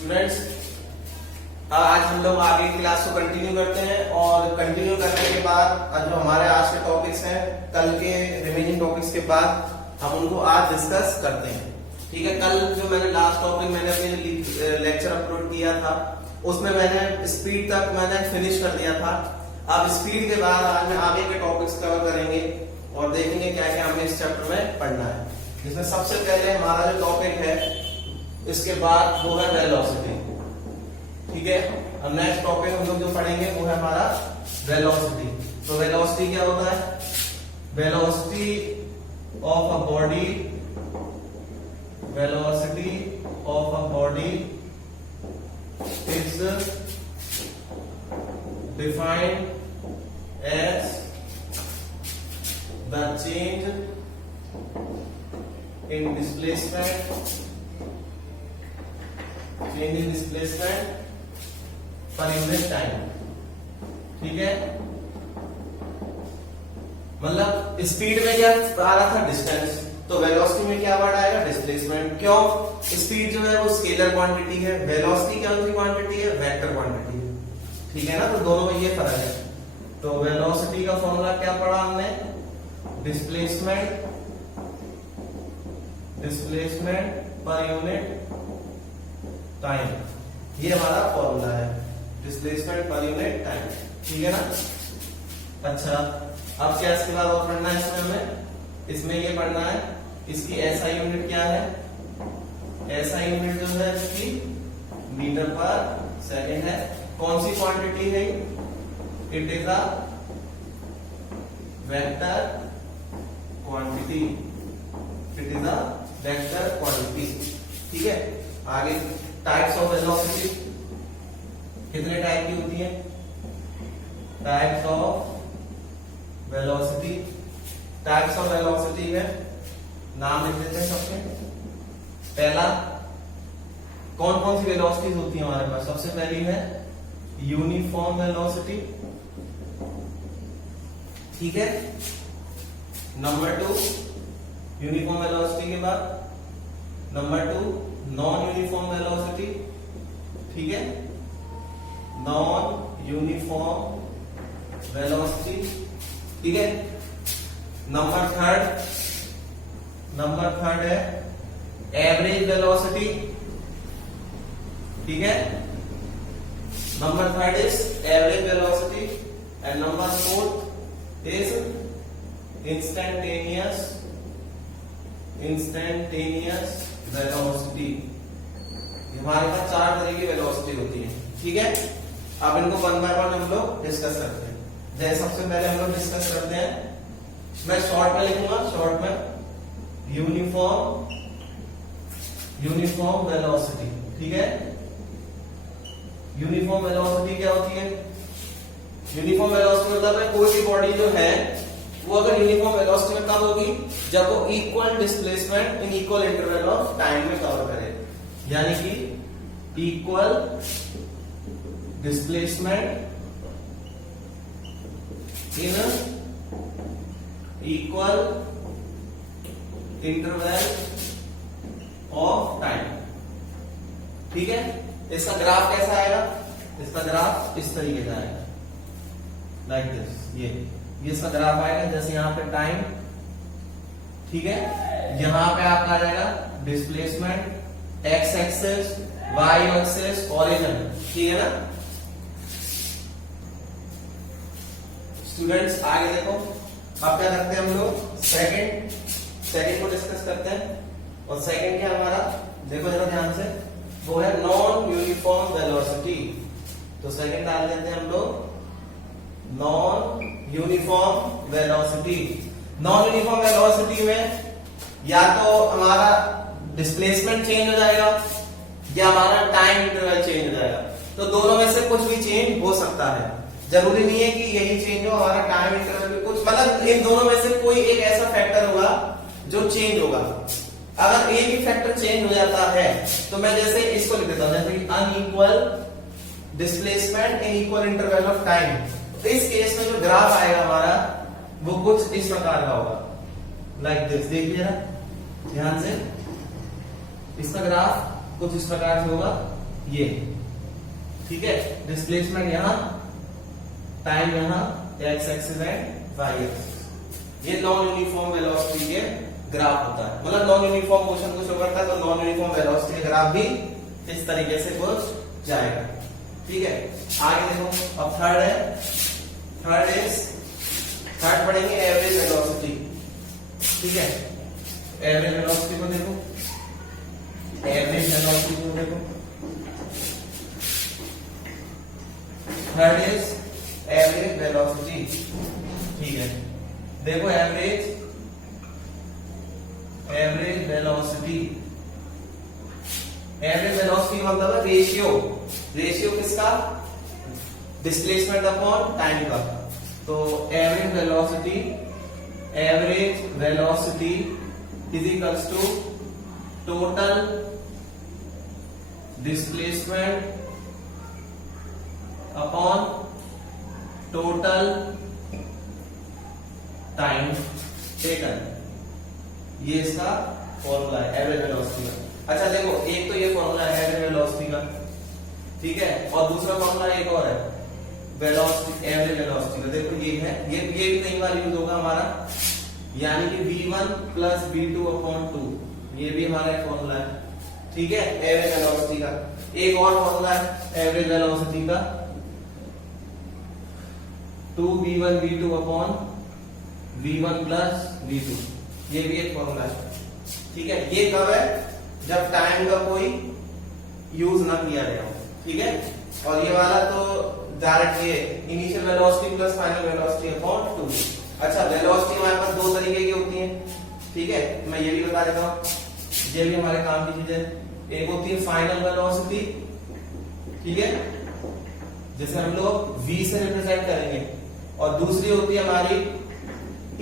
Students, आज हम लोग आगे क्लास को कंटिन्यू करते हैं और कंटिन्यू करने के बाद जो हमारे आज के टॉपिक्स हैं, कल के रिमेनिंग टॉपिक्स के बाद हम उनको आज डिस्कस करते हैं। ठीक है, कल जो मैंने लास्ट टॉपिक मैंने अपने लेक्चर अपलोड किया था उसमें मैंने स्पीड तक मैंने फिनिश कर दिया था। अब स्पीड के बाद आज मैं आगे के टॉपिक्स कवर करेंगे और देखेंगे क्या क्या हमें इस चैप्टर में पढ़ना है। जिसमें सबसे पहले हमारा जो टॉपिक है इसके बाद वो है वेलोसिटी। ठीक है, अब नेक्स्ट टॉपिक हम लोग जो पढ़ेंगे वो है हमारा वेलोसिटी। तो वेलोसिटी क्या होता है? Velocity of a body, velocity of a body is defined as the change in displacement per unit time। ठीक है, मतलब स्पीड में क्या आ रहा था? डिस्टेंस। तो वेलोसिटी में क्या वर्ड आएगा? डिस्प्लेसमेंट। क्यों? स्पीड जो है वो स्केलर क्वांटिटी है, वेलोसिटी क्या होती क्वांटिटी है? वेक्टर क्वांटिटी है। ठीक है ना, तो दोनों में ये फर्क है। तो वेलोसिटी का फॉर्मूला क्या पढ़ा हमने? डिस्प्लेसमेंट पर यूनिट टाइम, ये हमारा फॉर्मूला है, डिस्प्लेसमेंट पर यूनिट टाइम। ठीक है ना। अच्छा, अब क्या इसके बाद और पढ़ना है? इसमें हमें इसमें ये पढ़ना है, इसकी एसआई यूनिट क्या है? एसआई यूनिट जो है इसकी मीटर पर सेकेंड है। कौन सी क्वांटिटी है? It is a vector quantity, it is a vector quantity. ठीक है, आगे टाइप्स ऑफ वेलोसिटी कितने टाइप की होती है? Types of velocity, types of velocity में नाम लिख देते हैं सबसे। पहला, कौन कौन सी वेलोसिटीज होती है हमारे पास? सबसे पहली है यूनिफॉर्म वेलोसिटी। ठीक है, नंबर 2 यूनिफॉर्म वेलोसिटी के बाद नंबर 2 नॉन यूनिफॉर्म वेलोसिटी। ठीक है, नॉन यूनिफॉर्म वेलोसिटी। ठीक है, नंबर थर्ड है एवरेज वेलोसिटी। ठीक है, number third is average velocity and number fourth is instantaneous velocity. हमारे पास 4 तरह की वेलोसिटी होती है। ठीक है, अब इनको वन बाय वन हम लोग डिस्कस करते हैं। जैसे सबसे पहले हम लोग डिस्कस करते हैं, मैं शॉर्ट में लिखूंगा, शॉर्ट में यूनिफॉर्म वेलोसिटी। ठीक है, यूनिफॉर्म वेलोसिटी क्या होती है? यूनिफॉर्म वेलोसिटी मतलब है कोई भी बॉडी जो है वो अगर यूनिफॉर्म वेलोसिटी में कब होगी? जब वो equal displacement in equal interval of time में कवर करे। यानी कि equal displacement in equal interval of time. ठीक है, इसका ग्राफ कैसा आएगा? इसका ग्राफ इस तरीके का आएगा, लाइक दिस। ये इसका ग्राफ आएगा, जैसे यहां पे टाइम। ठीक है, यहां पे आपका आ जाएगा displacement, X axis, Y axis, origin. ठीक है ना स्टूडेंट्स, आगे देखो। अब क्या करते हैं हम लोग? सेकंड को डिस्कस करते हैं। और सेकंड क्या हमारा? देखो जरा ध्यान से, वो है नॉन यूनिफॉर्म वेलोसिटी। तो सेकंड डाल देते हैं हम लोग non uniform velocity. Non uniform velocity में या तो हमारा डिस्प्लेसमेंट चेंज हो जाएगा या हमारा टाइम इंटरवल चेंज हो जाएगा। तो दोनों में से कुछ भी चेंज हो सकता है, जरूरी नहीं है कि यही चेंज हो। हमारा टाइम इंटरवल भी कुछ, मतलब इन दोनों में से कोई एक ऐसा फैक्टर होगा जो चेंज होगा। अगर एक ही फैक्टर चेंज हो जाता है तो मैं जैसे इसको लिख देता हूं, जैसे कि unequal displacement in equal interval of time. तो इस केस में जो ग्राफ आएगा हमारा वो कुछ इस प्रकार का होगा, लाइक दिस। देखिए ना ध्यान से, इसका ग्राफ कुछ इस प्रकार से होगा। ये, ठीक है। डिस्प्लेसमेंट यहाँ, टाइम यहाँ, X axis and Y axis. ये नॉन यूनिफॉर्म वेलोसिटी के ग्राफ होता है, मतलब नॉन यूनिफॉर्म मोशन को शो करता है, तो नॉन यूनिफॉर्म वेलोसिटी ग्राफ भी इस तरीके से कुछ जाएगा, ठीक है। आगे देखो, अब थर्ड है, थर्ड पढ़ेंगे एवरेज वेलोसिटी, ठीक है। एवरेज वेलोसिटी को देखो, एवरेज वेलोसिटी को देखो, थर्ड इज एवरेज वेलोसिटी, ठीक है। देखो एवरेज वेलोसिटी, एवरेज वेलोसिटी मतलब है रेशियो किसका, डिस्प्लेसमेंट अपॉन टाइम का। तो average velocity is equals to total displacement upon total time taken, ये इसका फॉर्मूला है एवरेज वेलोसिटी का। अच्छा देखो, एक तो ये फॉर्मूला है एवरेज वेलोसिटी का, ठीक है, और दूसरा फॉर्मूला एक और है वेलोसिटी, एवरेज वेलोसिटी का। देखो ये है, ये भी कई बार यूज होगा हमारा, यानी कि v1 प्लस v2 अपॉन 2, ये भी हमारा एक फॉर्मूला है, ठीक है, एवरेज वेलोसिटी का। एक और फॉर्मूला है एवरेज वेलोसिटी का, 2v1 v2 upon v1 plus v2, ये भी एक फॉर्मूला है, ठीक है। ये कब है, जब टाइम का कोई यूज ना किया गया हो, ठीक है। और ये वाला तो डायरेक्ट ये initial velocity plus final velocity upon 2। अच्छा, वेलोसिटी हमारे पास दो तरीके की होती है, ठीक है, मैं ये भी बता देता हूँ, ये भी हमारे काम की चीज है। एक होती है फाइनल वेलोसिटी, ठीक है, जिसे हम लोग v से रिप्रेजेंट करेंगे, और दूसरी होती है हमारी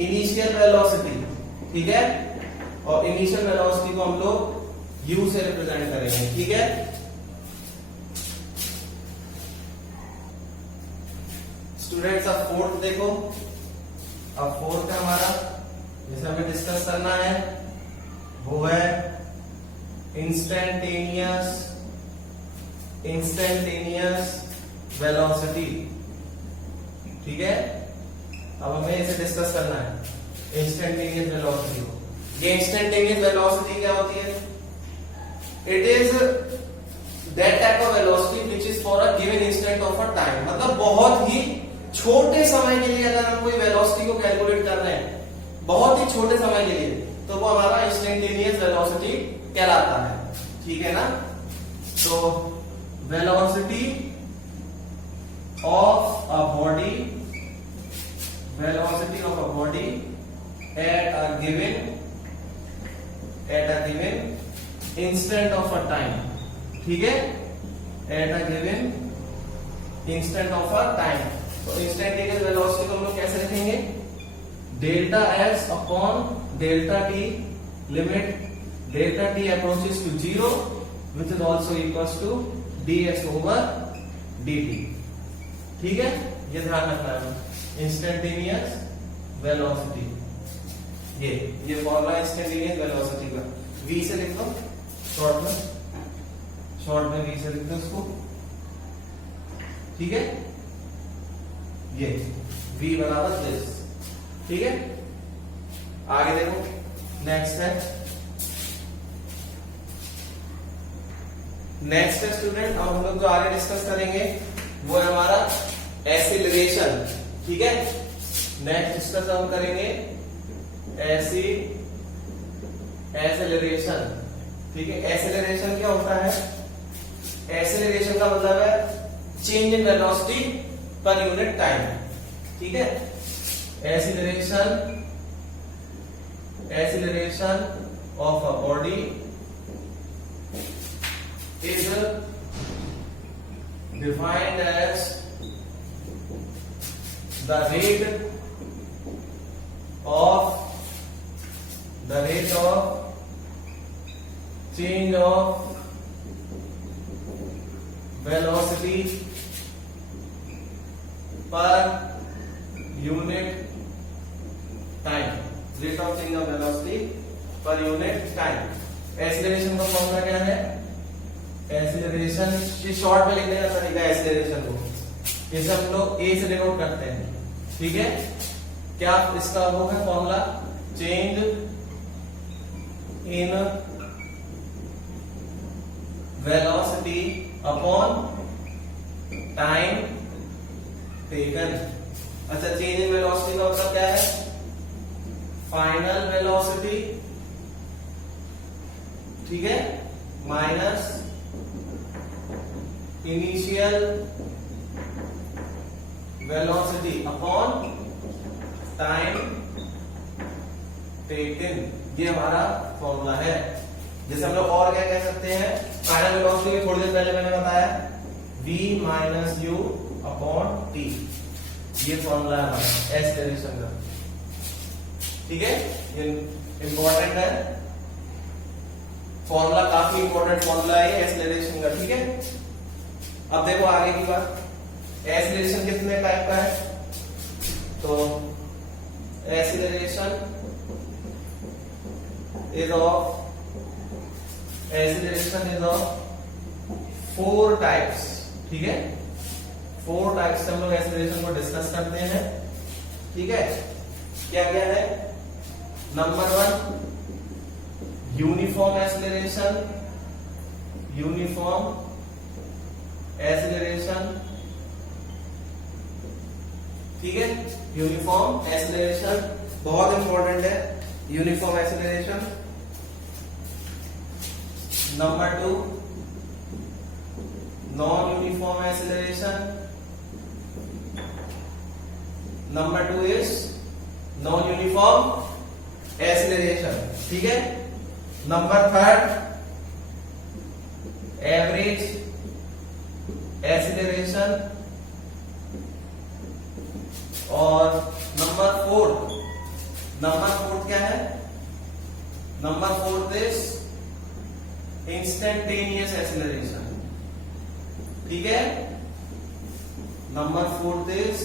इनिशियल वेलोसिटी, ठीक है, और इनिशियल वेलोसिटी को हम लोग u से रिप्रेजेंट करेंगे, ठीक है। स्टूडेंट्स, अब फोर्थ देखो, अब फोर्थ है हमारा, जिसे हमें डिस्कस करना है, वो है इंस्टेंटेनियस वेलोसिटी, ठीक है। अब हमें इसे डिस्कस करना है, इंस्टेंटेनियस वेलोसिटी को। ये इंस्टेंटेनियस वेलोसिटी क्या होती है, it is that type of velocity which is for a given instant of a time, मतलब बहुत ही छोटे समय के लिए अगर हम कोई वेलोसिटी को कैलकुलेट कर रहे हैं, बहुत ही छोटे समय के लिए, तो वो हमारा इंस्टेंटेनियस वेलोसिटी कहलाता है, ठीक है ना। तो velocity of a body at a given instant of a time, ठीक है, at a given instant of a time. तो इंस्टेंटेनियस वेलोसिटी को हम लोग कैसे लिखेंगे, delta S upon delta T, limit delta T approaches to 0 which is also equals to ds over dt, ठीक है, ये ध्यान रखना है। इंस्टेंटेनियस वेलोसिटी, ये फॉर्मूला इंस्टेंटेनियस वेलोसिटी का, v से लिख दो शॉर्ट में v से लिख दो उसको, ठीक है, ये v बराबर दिस, ठीक है। आगे देखो, नेक्स्ट है स्टूडेंट, अब हम लोग जो आगे डिस्कस करेंगे वो है हमारा एक्सीलरेशन, ठीक है। नेक्स्ट डिस्कस हम करेंगे एक्सीलरेशन, ठीक है। एक्सीलरेशन क्या होता है, एक्सीलरेशन का मतलब है change in velocity per unit time, ठीक है। Acceleration of a body is defined as the rate of change of velocity per unit time, rate of change of velocity per unit time। Acceleration का formula क्या है, acceleration acceleration short में लिखने का तरीका है एक्सेलरेशन को, इसे हम लोग ए से डिनोट करते हैं, ठीक है। क्या इसका वो है formula, change in velocity upon time taken. अच्छा, चेंज इन वेलोसिटी का मतलब क्या है, फाइनल वेलोसिटी, ठीक है, minus initial velocity upon time taken, ये हमारा फॉर्मूला है। जैसे हम लोग और क्या कह सकते हैं, फाइनल वेलोसिटी थोड़ी देर पहले मैंने बताया v minus you upon T, ये फॉर्मूला है हमारा एक्सेलरेशन का, ठीक है। ये इंपॉर्टेंट है फॉर्मूला, काफी इंपॉर्टेंट फॉर्मूला है एक्सेलरेशन का, ठीक है। अब देखो आगे की बात, एक्सेलरेशन कितने टाइप का है, तो एक्सेलरेशन इज ऑफ 4 टाइप्स, ठीक है। 4 टाइप्स से हम लोग एक्सेलरेशन को डिस्कस करते हैं, ठीक है। क्या क्या है, number 1 uniform acceleration, uniform acceleration, ठीक है। यूनिफॉर्म एक्सेलरेशन बहुत इंपॉर्टेंट है, uniform acceleration. Number 2 non uniform acceleration, number 2 is non uniform acceleration, ठीक है। नंबर 3 एवरेज एक्सेलरेशन, और नंबर 4 क्या है, नंबर 4 इज इंस्टेंटेनियस एक्सेलरेशन, ठीक है। Number 4 is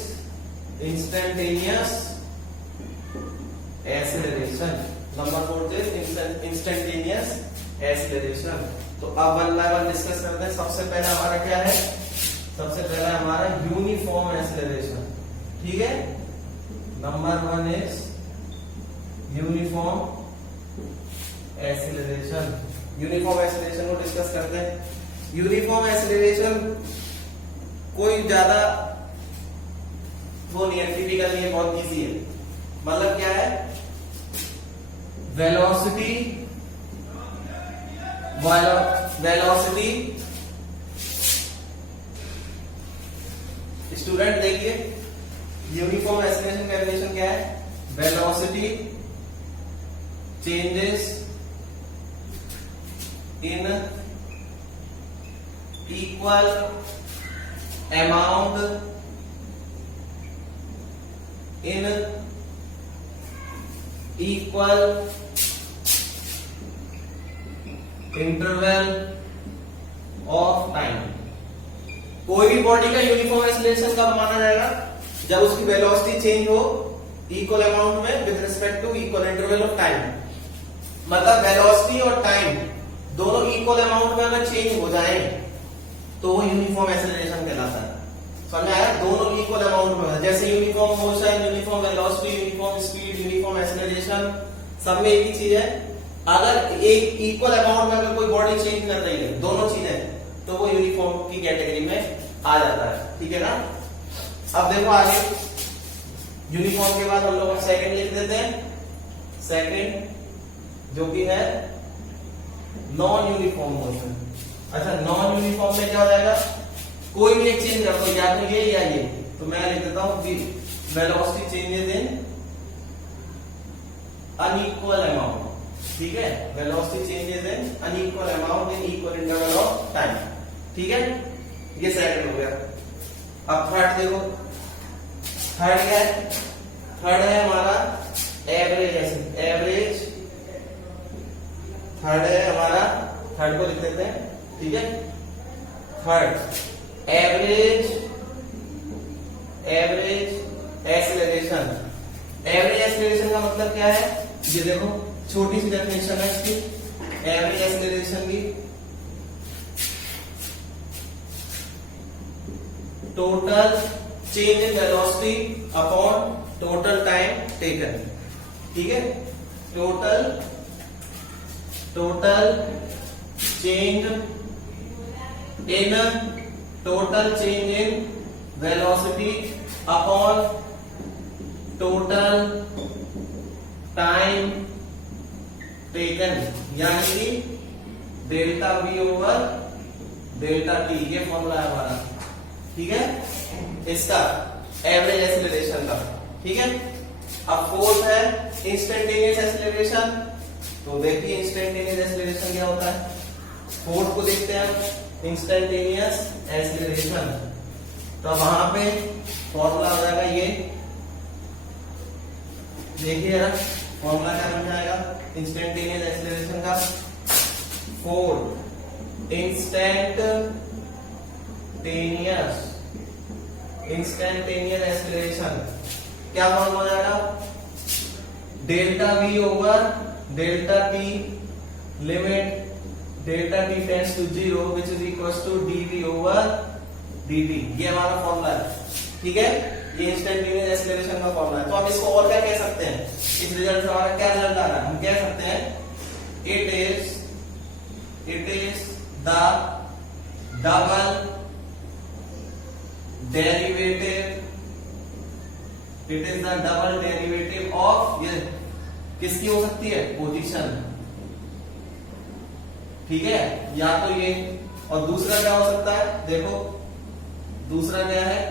instantaneous acceleration, number 4 is instantaneous acceleration. तो अब 1 बाय 1 डिस्कस करते हैं। सबसे पहला हमारा क्या है, सबसे पहला हमारा यूनिफॉर्म एक्सेलरेशन, ठीक है। Number 1 is uniform acceleration. Uniform acceleration को डिस्कस करते हैं। यूनिफॉर्म एक्सेलरेशन कोई ज्यादा वो नहीं है, टिपिकल नहीं है, बहुत इजी है। मतलब क्या है, वेलोसिटी स्टूडेंट देखिए, यूनिफॉर्म एक्सेलरेशन का डेफिनेशन क्या है, velocity changes in equal amount in equal interval of time. कोई भी बॉडी का यूनिफॉर्म एक्सेलरेशन कब माना जाएगा, जब उसकी वेलोसिटी चेंज हो इक्वल अमाउंट में with respect to equal interval of time. मतलब वेलोसिटी और टाइम दोनों इक्वल अमाउंट में अगर चेंज हो जाए तो वो यूनिफॉर्म एक्सेलरेशन कहलाता है। समझ में आया, दोनों इक्वल अमाउंट में, जैसे uniform motion, uniform velocity, uniform speed, uniform acceleration, सब में एक ही चीज है। अगर एक इक्वल अमाउंट में अगर कोई बॉडी चेंज कर रही है, दोनों चीजें, तो वो यूनिफॉर्म की कैटेगरी में आ जाता है, ठीक है ना। अब देखो आगे, यूनिफॉर्म के बाद हम लोग सेकंड लिख देते हैं, सेकंड जो कि है नॉन यूनिफॉर्म मोशन। अच्छा, नॉन यूनिफॉर्म में क्या हो जाएगा, कोई भी एक चेंज कर दो, या तो ये या ये, तो मैं लिख देता हूं velocity changes in unequal amount, ठीक है। Velocity changes in unequal amount in equal interval of time, ठीक है। ये सेकंड हो गया। अब थर्ड देखो, थर्ड क्या है, थर्ड है हमारा एवरेज। एवरेज थर्ड है हमारा, थर्ड को लिख देते हैं, ठीक है। Third average acceleration. Average acceleration का मतलब क्या है, ये देखो छोटी सी डेफिनेशन है इसकी एवरेज एक्सेलरेशन की। Total change in velocity upon total time taken. ठीक है, total change in velocity upon total time taken, यानी कि delta V over delta T, ये फॉर्मूला है हमारा। ठीक है, इसका एवरेज एक्सीलरेशन का। ठीक है, अब फोर्थ है इंस्टेंटेनियस एक्सीलरेशन। तो देखिए इंस्टेंटेनियस एक्सीलरेशन क्या होता है, फोर्थ को देखते हैं इंस्टेंटेनियस एक्सीलरेशन। तो वहां पे फॉर्मूला हो जाएगा ये, देखिए ना फॉर्मूला क्या बन जाएगा इंस्टेंटेनियस एक्सीलरेशन का, फोर्थ इंस्टेंटेनियस एक्सीलरेशन क्या फॉर्मूला हो जाएगा, delta V over delta T limit delta T tends to 0 which is equals to D V over D T. ये हमारा फॉर्मूला है। ठीक है, ये इंस्टेंटेनियस एक्सीलरेशन का फॉर्मूला है। तो हम इसको और क्या कह सकते हैं, इस रिजल्ट से हमारा क्या रिजल्ट आ रहा है, हम कह सकते हैं it is the double derivative of, ये किसकी हो सकती है, पोजीशन। ठीक है, या तो ये, और दूसरा क्या हो सकता है, देखो दूसरा क्या है,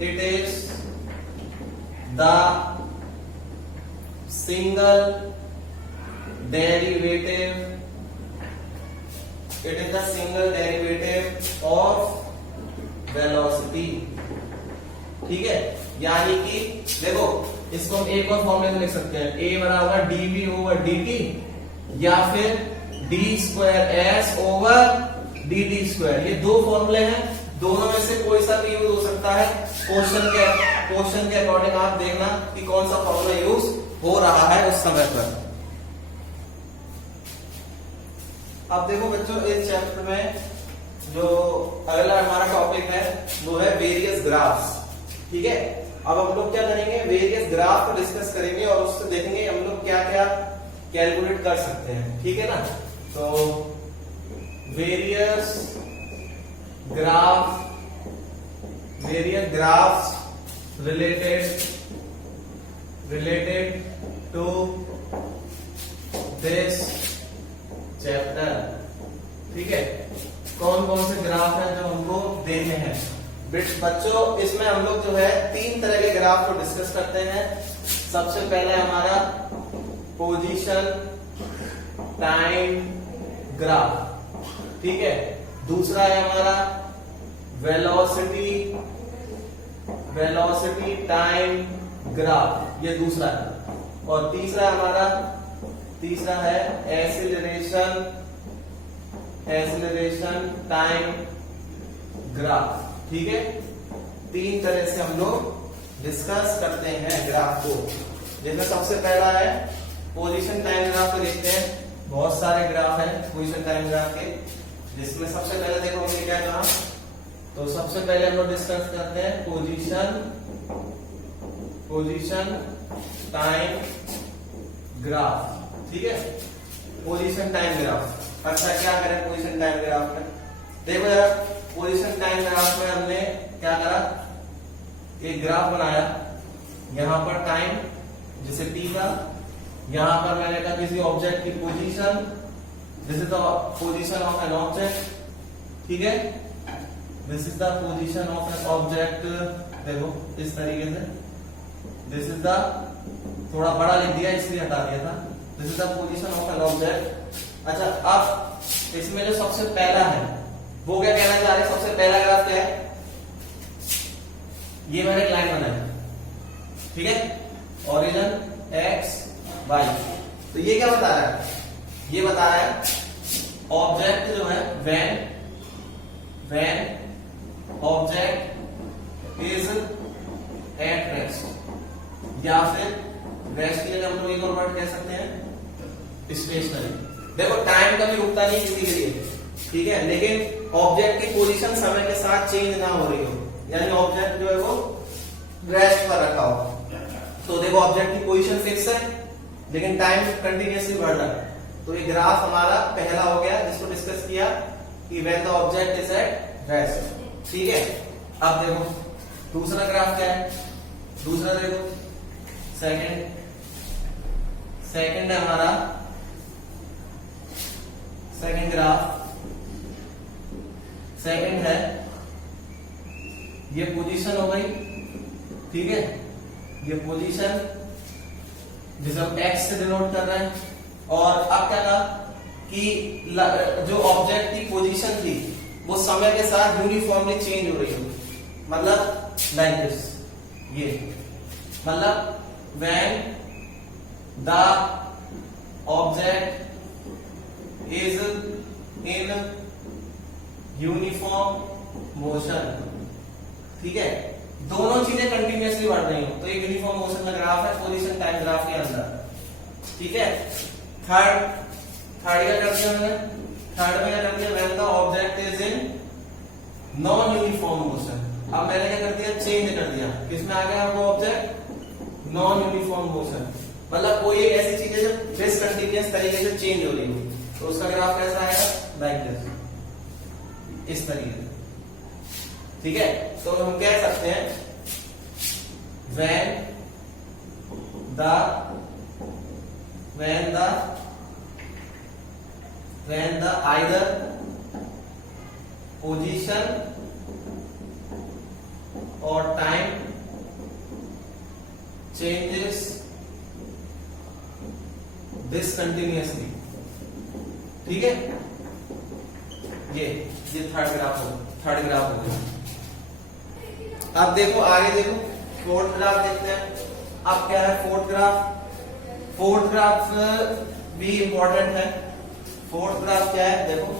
it is the single derivative of velocity. ठीक है, यानी कि देखो इसको हम एक और फॉर्मूले में लिख सकते हैं, a बराबर dv ओवर dt या फिर d square s over dt square. ये दो फॉर्मूले हैं, दोनों में से कोई सा भी यूज हो सकता है। क्वेश्चन के अकॉर्डिंग आप देखना कि कौन सा फॉर्मूला यूज हो रहा है उस समय पर। अब देखो बच्चों, इस चैप्टर में जो अगला हमारा टॉपिक है वो है वेरियस ग्राफ्स। ठीक है, अब हम लोग क्या करेंगे, वेरियस ग्राफ को डिस्कस करेंगे और उससे देखेंगे हम लोग क्या क्या कैलकुलेट कर सकते हैं। ठीक है ना, तो various graphs related to this chapter. ठीक है, कौन कौन से ग्राफ हैं जो हमको देने हैं बच्चों। इसमें हम लोग जो है तीन तरह के ग्राफ को डिस्कस करते हैं। सबसे पहले हमारा पोजीशन टाइम ग्राफ। ठीक है, दूसरा है हमारा वेलोसिटी टाइम ग्राफ, ये दूसरा है। और तीसरा है एक्सीलरेशन टाइम ग्राफ। ठीक है, तीन तरह से हम लोग डिस्कस करते हैं ग्राफ को। जिसमें सबसे पहला है पोजीशन टाइम ग्राफ को देखते हैं। बहुत सारे ग्राफ हैं पोजीशन टाइम ग्राफ के, जिसमें सबसे पहले देखो हमने क्या कहा, तो सबसे पहले हम लोग डिस्कस करते हैं पोजीशन टाइम ग्राफ। ठीक है, पोजीशन टाइम ग्राफ। अच्छा, क्या करें पोजीशन टाइम ग्राफ में, देखो जरा पोजीशन टाइम ग्राफ में हमने क्या करा, एक ग्राफ बनाया, यहां पर टाइम जैसे t था, यहां पर मैंने कहा किसी ऑब्जेक्ट की position, this is the position of an object. ठीक है, this is the position of an object. देखो इस तरीके से, दिस इज द, थोड़ा बड़ा लिख दिया इसलिए हटा दिया था, this is the position of an object. अच्छा, अब इसमें जो सबसे पहला है वो क्या कहना चाह रहे हैं, सबसे पहला ग्राफ क्या है, ये मैंने एक लाइन बनाई। ठीक है, ओरिजिन x y। तो ये क्या बता रहा है, ये बता रहा है ऑब्जेक्ट जो है when object is at rest, या फिर रेस्ट के लिए हम लोग एक और वर्ड कह सकते हैं स्टेशनरी। देखो टाइम कभी रुकता नहीं किसी के लिए, ठीक है, लेकिन ऑब्जेक्ट की पोजीशन समय के साथ चेंज ना हो रही हो, यानी ऑब्जेक्ट जो है वो रेस्ट पर रखा हो। तो देखो ऑब्जेक्ट की पोजीशन फिक्स है लेकिन टाइम कंटिन्यूअसली बढ़ रहा है। तो ये ग्राफ हमारा पहला हो गया जिसको डिस्कस किया कि when the object is at rest. ठीक है, अब देखो दूसरा ग्राफ क्या है, दूसरा देखो सेकंड है हमारा सेकंड ग्राफ। सेकंड है ये पोजीशन हो गई, ठीक है, ये पोजीशन जिसे हम एक्स से डिनोट कर रहे हैं। और अब क्या कहा कि जो ऑब्जेक्ट की पोजीशन थी वो समय के साथ यूनिफॉर्मली चेंज हो रही हो, मतलब लाइक दिस, ये मतलब when the object is in uniform motion. ठीक है, दोनों चीजें कंटिन्यूअसली बढ़ रही हो तो एक यूनिफॉर्म मोशन का ग्राफ है पोजीशन टाइम ग्राफ के अंदर। ठीक है, थर्ड क्या कर दिया हमने, थर्ड में क्या कर दिया, when the object is in non uniform motion. अब मैंने क्या कर दिया, चेंज कर दिया, किसमें आ गया वो ऑब्जेक्ट, नॉन यूनिफॉर्म मोशन। मतलब कोई एक ऐसी चीज है जो डिसकंटिन्यूअस तरीके से चेंज हो रही हो तो उसका ग्राफ कैसा आएगा, लाइक दिस, इस तरीके से। ठीक है, तो हम कह सकते हैं when the either position or time changes discontinuously। ठीक है, ये थर्ड ग्राफ हो गया। अब देखो आगे देखो फोर्थ ग्राफ देखते हैं। अब क्या है फोर्थ ग्राफ भी इंपॉर्टेंट है। फोर्थ ग्राफ क्या है, देखो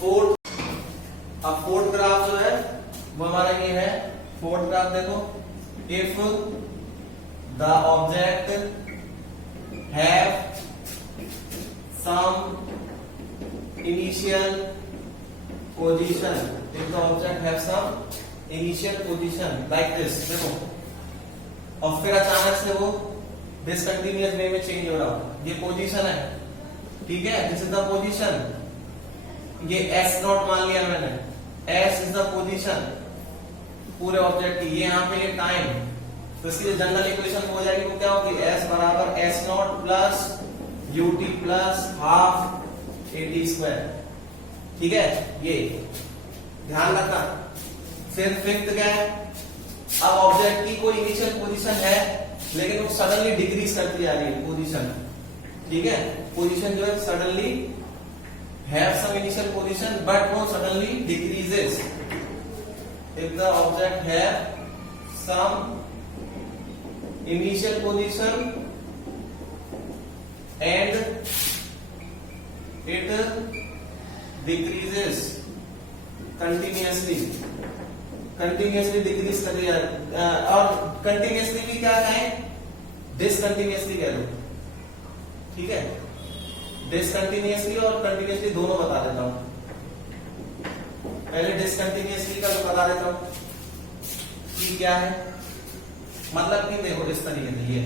फोर्थ ग्राफ जो है वो हमारा ये है। फोर्थ ग्राफ देखो, if the object have some initial position, if the object have some initial position like this, देखो, और फिर अचानक से वो डिसकंटिन्यूअस वे में चेंज हो रहा हो, ये पोजीशन है। ठीक है, दिस इज द पोजीशन, ये एस नॉट मान लिया मैंने, एस इज द पोजीशन पूरे ऑब्जेक्ट की, ये यहाँ पे ये टाइम। तो इसकी जो जनरल इक्वेशन हो जाएगी वो क्या होगी, एस बराबर S not plus UT plus half eighty square. ठीक है, ये ध्यान रखना। फिर फिफ्थ क्या है, अब ऑब्जेक्ट की कोई इनिशियल पोजीशन है लेकिन वो सडनली डिक्रीज करती जा रही है पोजीशन। ठीक है, पोजीशन जो है suddenly have some initial position but वो suddenly decreases. If the object have some initial position and it decreases continuously decrease कर दिया, और कंटिन्यूअसली भी क्या कहें, डिसकंटिन्यूअसली कह लो। ठीक है, डिसकंटिन्यूअसली और कंटिन्यूअसली दोनों बता देता हूं। पहले डिसकंटिन्यूअसली का तो बता देता हूं कि क्या है, मतलब कि देखो इस तरीके से, ये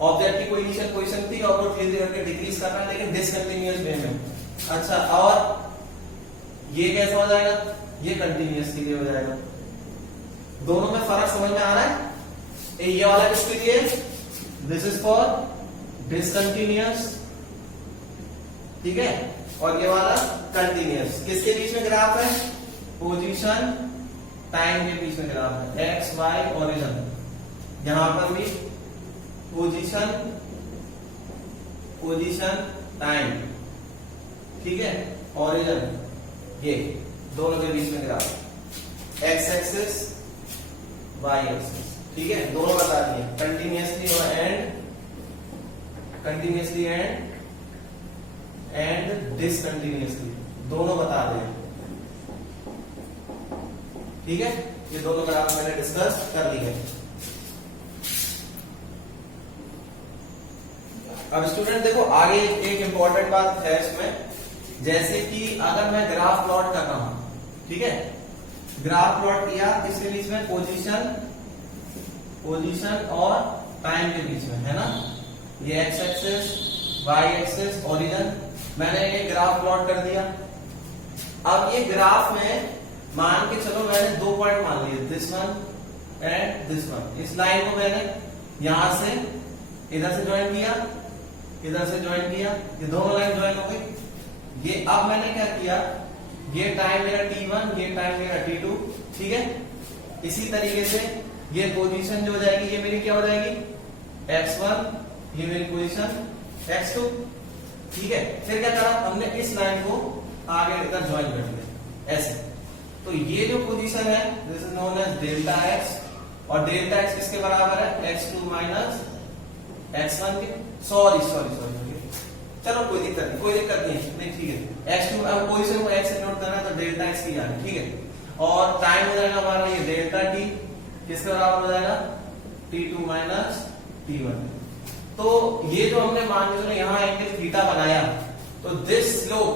ऑब्जेक्ट की कोई इनिशियल पोजीशन थी और वो धीरे धीरे करके डिक्रीज कर रहा है लेकिन डिसकंटिन्यूअस वे में। अच्छा, और ये कैसा हो जाएगा, ये कंटिन्यूअसली हो जाएगा। दोनों में फर्क समझ में आ रहा है। ये वाला किसके लिए, दिस इज फॉर डिसकंटिन्यूअस। ठीक है, और ये वाला कंटिन्यूअस। किसके बीच में ग्राफ है, पोजीशन टाइम के बीच में ग्राफ है, एक्स वाई ओरिजिन। यहां पर भी पोजीशन टाइम, ठीक है, ओरिजिन, ये दोनों के बीच में graph, X axis Y axis. ठीक है, दोनों बता दिए, कंटिन्यूअसली और एंड डिसकंटिन्यूअसली दोनों बता दें। ठीक है, ये दोनों ग्राफ मैंने डिस्कस कर ली है। अब स्टूडेंट देखो आगे एक इंपॉर्टेंट बात है इसमें, जैसे कि अगर मैं ग्राफ प्लॉट कर रहा हूं, ठीक है, ग्राफ प्लॉट किया, किसके बीच में, पोजीशन और टाइम के बीच में, है ना। ये X axis, Y axis, origin, मैंने ये ग्राफ प्लॉट कर दिया। अब ये ग्राफ में मान के चलो मैंने 2 पॉइंट मान लिए, this one and this one. इस लाइन को मैंने यहां से इधर से ज्वाइन किया, इधर से ज्वाइन किया, ये दोनों लाइन ज्वाइन हो गई। ये अब मैंने क्या किया, ये टाइम मेरा t1, ये टाइम मेरा t2, ठीक है। इसी तरीके से ये पोजीशन जो हो जाएगी, ये मेरी क्या हो जाएगी, x1, ये मेरी पोजीशन x2, ठीक है। फिर क्या करा हमने, इस लाइन को आगे इधर ज्वाइन कर दिया ऐसे। तो ये जो पोजीशन है this is known as delta x, और डेल्टा x किसके बराबर है, x2 माइनस x1 के, सॉरी, चलो कोई दिक्कत नहीं, ठीक है। x2 अब पोजीशन को x से नोट करना है तो डेल्टा x की यानी, ठीक है। और टाइम हो जाएगा हमारा ये डेल्टा t, किसके बराबर हो जाएगा, t2 माइनस t1। तो ये जो हमने मान के चलो यहाँ एंगल थीटा बनाया, तो this slope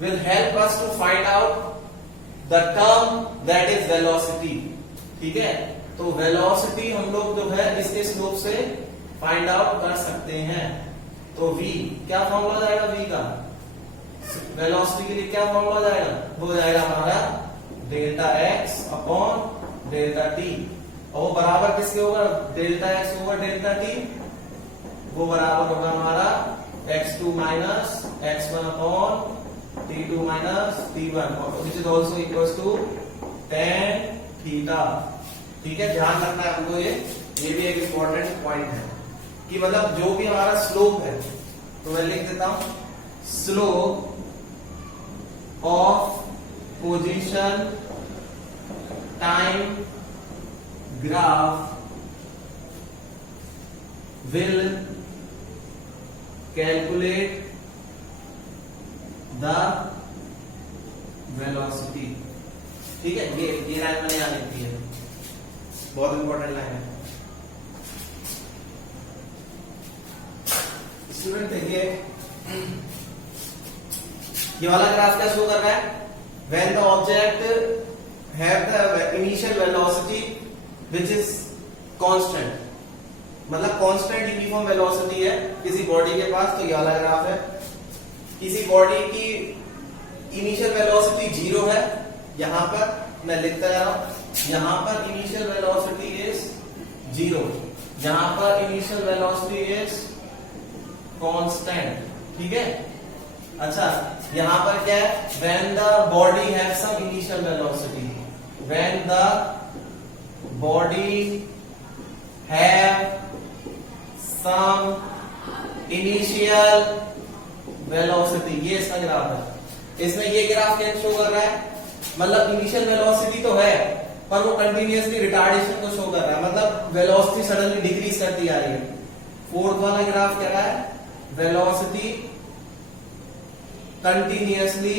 will help us to find out the term that is velocity, ठीक है। तो वेलोसिटी हम लोग जो है इसके स्लोप से फाइंड आउट कर सकते हैं। तो v क्या फॉर्मूला जाएगा, v का वेलोसिटी के लिए क्या फॉर्मूला जाएगा, वो जाएगा हमारा डेल्टा x अपॉन डेल्टा t, और वो बराबर किसके होगा, डेल्टा x होगा डेल्टा t, वो बराबर होगा हमारा x2 माइनस x1 अपॉन t2 minus t1, which is also equals to tan theta, ठीक है। ध्यान रखना है हमको, ये भी एक इंपॉर्टेंट पॉइंट है कि मतलब जो भी हमारा स्लोप है, तो मैं लिख देता हूं, slope of position time graph will calculate the velocity, ठीक है। ये लाइन मैंने यहां लिखी है, बहुत इंपॉर्टेंट लाइन है। स्टूडेंट देखिए, ये वाला ग्राफ क्या शो कर रहा है, when the object have the initial velocity which is constant, मतलब कांस्टेंट यूनिफॉर्म वेलोसिटी है किसी बॉडी के पास, तो ये वाला ग्राफ है। किसी बॉडी की इनिशियल वेलोसिटी 0 है, यहां पर मैं लिखता जा रहा हूं, यहां पर इनिशियल वेलोसिटी इज 0, यहां पर इनिशियल वेलोसिटी इज कांस्टेंट, ठीक है। अच्छा, यहां पर क्या है, when the body have some initial velocity, when the body have some initial velocity, ये इसका ग्राफ है। इसमें ये ग्राफ क्या शो कर रहा है, मतलब इनिशियल वेलोसिटी तो है पर वो कंटिन्यूअसली रिटार्डेशन को शो कर रहा है, मतलब वेलोसिटी सडनली डिक्रीज करती आ रही है। फोर्थ वाला ग्राफ क्या है, वेलोसिटी कंटिन्यूअसली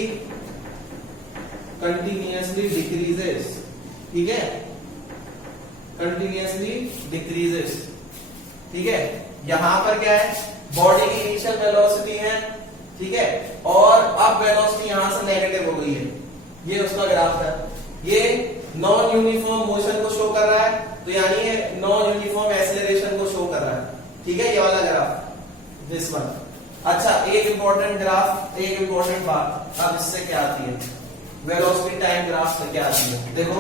डिक्रीजेस, ठीक है, कंटिन्यूअसली डिक्रीजेस, ठीक है। यहां पर क्या है, बॉडी की इनिशियल वेलोसिटी है, ठीक है, और अब वेलोसिटी यहां से नेगेटिव हो गई है, ये उसका ग्राफ है। ये नॉन यूनिफॉर्म मोशन को शो कर रहा है, तो यानी ये नॉन यूनिफॉर्म एक्सेलरेशन को शो कर रहा है, ठीक है, ये वाला ग्राफ, दिस वन। अच्छा, एक इंपॉर्टेंट ग्राफ, एक इंपॉर्टेंट बात, अब इससे क्या आती है, वेलोसिटी टाइम ग्राफ से क्या आती है, देखो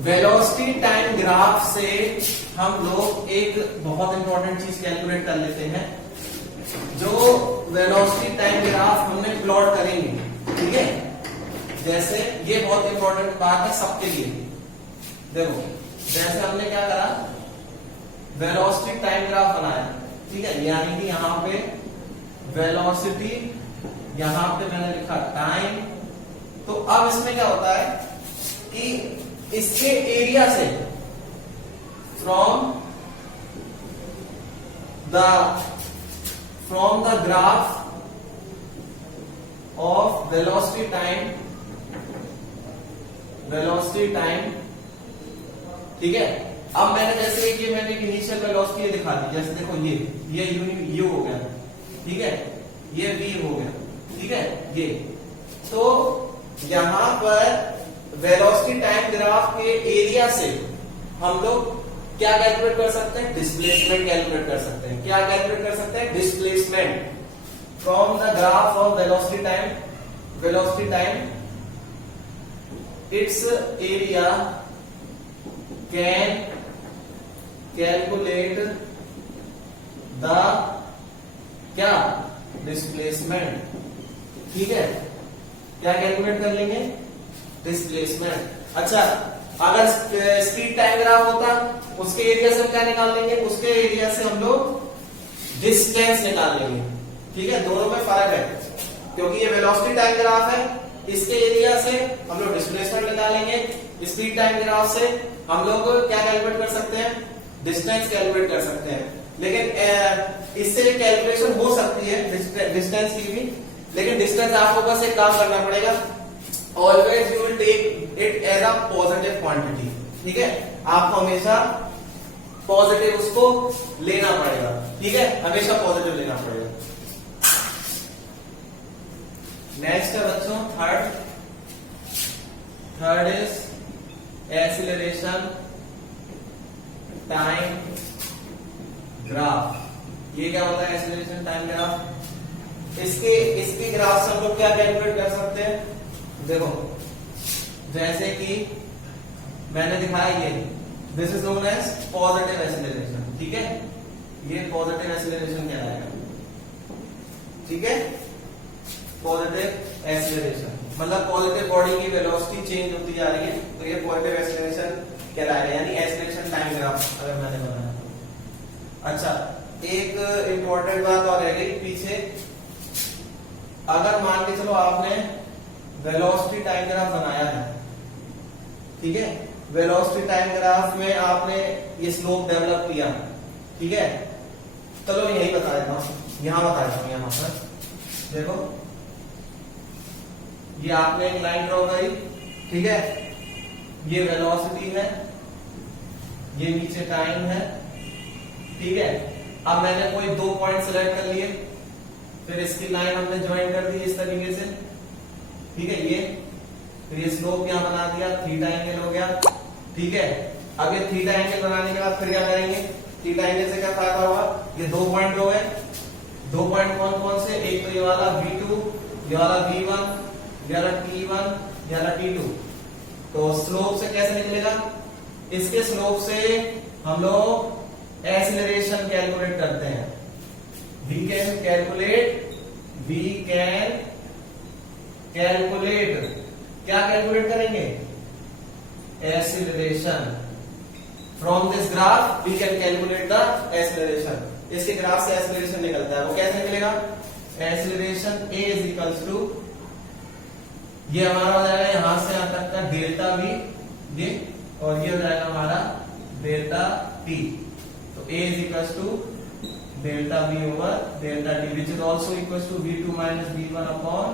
वेलोसिटी टाइम ग्राफ से हम लोग एक बहुत इंपॉर्टेंट चीज कैलकुलेट कर लेते हैं। जो वेलोसिटी टाइम ग्राफ हमने प्लॉट करेंगे, ठीक है, जैसे ये बहुत इंपॉर्टेंट बात है सबके लिए। देखो जैसे हमने क्या करा, वेलोसिटी टाइम ग्राफ बनाया, ठीक है, यानी कि यहां पे वेलोसिटी, यहां पे मैंने लिखा टाइम। तो अब इसमें क्या होता है कि इसके एरिया से from the graph of velocity time, ठीक है। अब मैंने जैसे कि मैंने एक इनिशियल वेलोसिटी दिखा दी, जैसे देखो ये यू हो गया, ठीक है, ये v हो गया, ठीक है, ये। तो यहां पर वेलोसिटी टाइम ग्राफ के एरिया से हम लोग क्या कैलकुलेट कर सकते हैं? डिस्प्लेसमेंट कैलकुलेट कर सकते हैं। क्या कैलकुलेट कर सकते हैं? Displacement from the graph of velocity time it's area can calculate the क्या? डिस्प्लेसमेंट। ठीक है, क्या कैलकुलेट कर लेंगे? डिस्प्लेसमेंट। अच्छा, अगर स्पीड टाइम ग्राफ होता उसके एरिया से हम क्या निकाल लेंगे? उसके एरिया से हम लोग डिस्टेंस निकाल लेंगे। ठीक है, दोनों में फर्क है, क्योंकि ये वेलोसिटी टाइम ग्राफ है, इसके एरिया से हम लोग डिस्प्लेसमेंट निकालेंगे, स्पीड टाइम ग्राफ से हम लोग क्या कैलकुलेट कर सकते हैं? डिस्टेंस कैलकुलेट कर सकते हैं। लेकिन इससे कैलकुलेशन हो सकती है डिस्टेंस की भी, लेकिन डिस्टेंस आपको बस एक काम करना पड़ेगा, always you will take it as a positive quantity. ठीक है, आपको हमेशा पॉजिटिव उसको लेना पड़ेगा। ठीक है, हमेशा पॉजिटिव लेना पड़ेगा। नेक्स्ट है बच्चों third is acceleration time graph. ये क्या होता है एक्सीलरेशन टाइम ग्राफ? इसके ग्राफ से हम लोग क्या कैलकुलेट कर सकते हैं? देखो, जैसे कि मैंने दिखाया ये, this is known as positive acceleration. ठीक है, ये पॉजिटिव एक्सीलरेशन कहलाएगा। ठीक है, पॉजिटिव एक्सीलरेशन मतलब पॉजिटिव बॉडी की वेलोसिटी चेंज होती जा रही है, तो ये पॉजिटिव एक्सीलरेशन कहलाएगा, यानी एक्सीलरेशन टाइम ग्राफ अगर मैंने बनाया तो। अच्छा, एक इंपॉर्टेंट बात और रह गई पीछे, अगर मान के चलो आपने वेलोसिटी टाइम ग्राफ बनाया है, ठीक है, वेलोसिटी टाइम ग्राफ में आपने ये स्लोप डेवलप किया, ठीक है, चलो यही बता देता हूं, यहां बता देता हूं। यहां पर देखो, ये आपने एक लाइन ड्रॉ करी, ठीक है, ये वेलोसिटी है, ये नीचे टाइम है, ठीक है। अब मैंने कोई दो पॉइंट सिलेक्ट कर लिए, फिर इसकी लाइन हमने ज्वाइन कर दी इस तरीके से, ठीक है, ये फिर ये स्लोप यहां बना दिया, थीटा एंगल हो गया, ठीक है। अब ये थीटा एंगल बनाने के बाद फिर क्या करेंगे, थीटा एंगल से क्या फायदा होगा, ये दो पॉइंट हो गए, दो पॉइंट कौन कौन से, एक तो ये वाला V2, ये वाला V1, ये वाला T1, ये वाला T2। तो स्लोप से कैसे निकलेगा, इसके स्लोप से हम लोग एक्सीलरेशन कैलकुलेट करते हैं। वी कैन कैलकुलेट क्या कैलकुलेट करेंगे, acceleration. From this graph we can calculate the acceleration. इसके ग्राफ से एक्सीलरेशन निकलता है, वो कैसे निकलेगा, acceleration A is equals to, ये हमारा हो जाएगा यहां से यहां तक का डेल्टा V, ये, और ये हो जाएगा हमारा डेल्टा T। तो A is equals to delta V over delta T, which is also equals to V2 minus V1 upon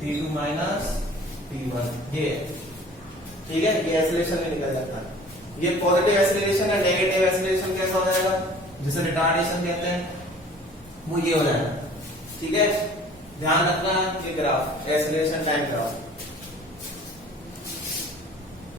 T2 minus T1। ये ठीक है, ये एक्सीलरेशन में निकल जाता है। ये पॉजिटिव एक्सीलरेशन है, नेगेटिव एक्सीलरेशन कैसा हो जाएगा, जिसे रिटार्डेशन कहते हैं, वो ये हो जाएगा। ठीक है, ध्यान रखना ये ग्राफ एक्सीलरेशन टाइम ग्राफ।